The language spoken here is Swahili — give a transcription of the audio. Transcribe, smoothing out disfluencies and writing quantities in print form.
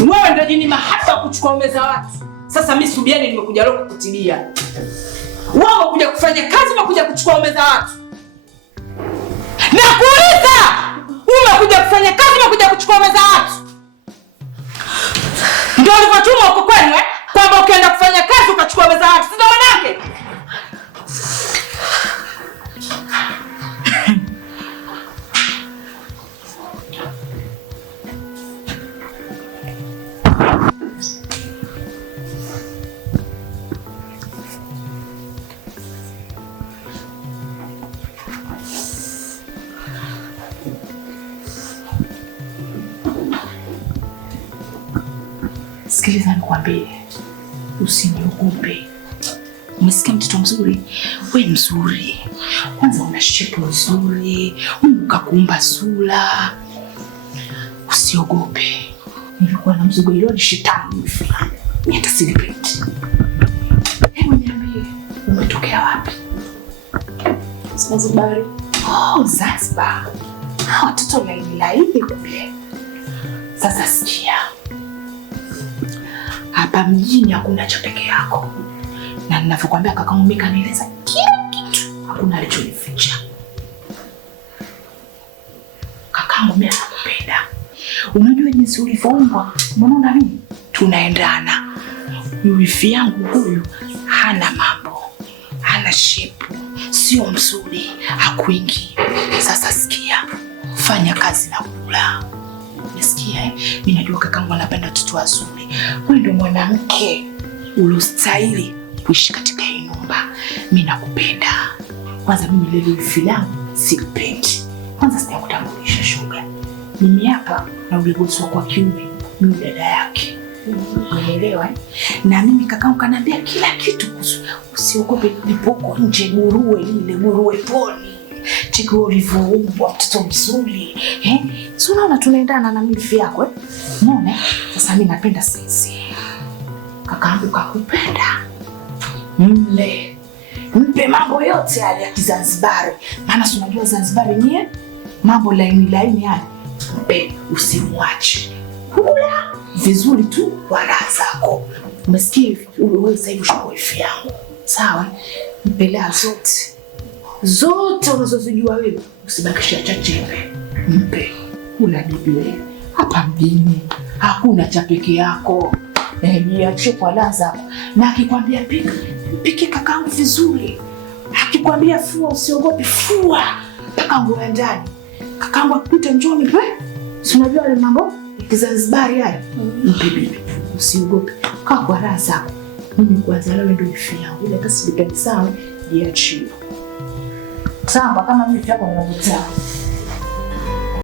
Wewe ndio jini mahaba kuchukua meza watu. Sasa mimi Subiani nimekuja leo kukutibia. Wewe umekuja kufanya kazi, umekuja kuchukua meza watu. Nakuuliza, umekuja kufanya kazi, umekuja kuchukua meza watu. Ndio ulivyotuma huko kwenu kwamba ukienda kufanya kazi ukachukua meza watu. Si ndio manake? Sikiliza nikwambie, usiniogope. Umesikia mtoto mzuri? We mzuri. Kwanza una shepu nzuri, Mungu kakuumba sura. Usiogope. Nilikuwa na mzigo ile shetani hivi. Mimi hata celebrate. Hebu niambie, umetokea wapi? Zanzibar. Oh, Zanzibar. Watoto laini kule. Sasa sikia. Hapa mjini hakuna cha peke yako. Na ninavyokuambia kakaangu mimi kanieleza kila kitu. Hakuna alichonificha. Kakaangu mimi anakupenda. Unajua jinsi ulivyoumbwa, unaona nini? Tunaendana. Wifi yangu huyu hana mambo. Hana shepu. Sio mzuri. Hakuingi. Sasa sikia. Fanya kazi na kula. Nisikia mimi najua kakaangu anapenda watoto wazuri. Wewe ndio mwanamke ulostahili kuishi katika hii nyumba. Mimi nakupenda. Kwanza mimi leo filamu sipendi. Kwanza sitakutambulisha shoga. Mimi hapa na ule bosi wako wa kiume, mimi dada yake. Unaelewa? Na mimi kakaangu kanambia kila kitu kuhusu. Usiogope nipoko nje nguruwe poni. Cheki ulivyoumbwa mtoto mzuri. Si unaona tunaendana na mimi yako Unaona? Sasa mimi napenda sisi. Kakaangu kakupenda. Mpe mambo yote yale ya Kizanzibari. Maana si unajua Zanzibari nie mambo laini haya. Mpe, usimwache. Kula vizuri tu kwa raha zako. Umesikia wewe sasa hivi ushukua wifi yangu. Sawa? Mpelea zote unazozijua wewe, usibakisha chachepe. Mpe. Kula bibi wewe. Hapa mjini hakuna cha peke yako. Niachie kwa laza. Na akikwambia pika, mpike kakaangu vizuri. Akikwambia fua, usiogope, fua mpaka nguo ndani. Kakaangu akikuita njoni si unajua wale mambo ya Kizanzibari haya. Mpe bibi, usiogope. Kaa kwa raha zako. Mimi kwanza leo ndio wifi yangu. Ile kasi bidani sawa, jiachie. Sawa kama mimi yako ninavuta.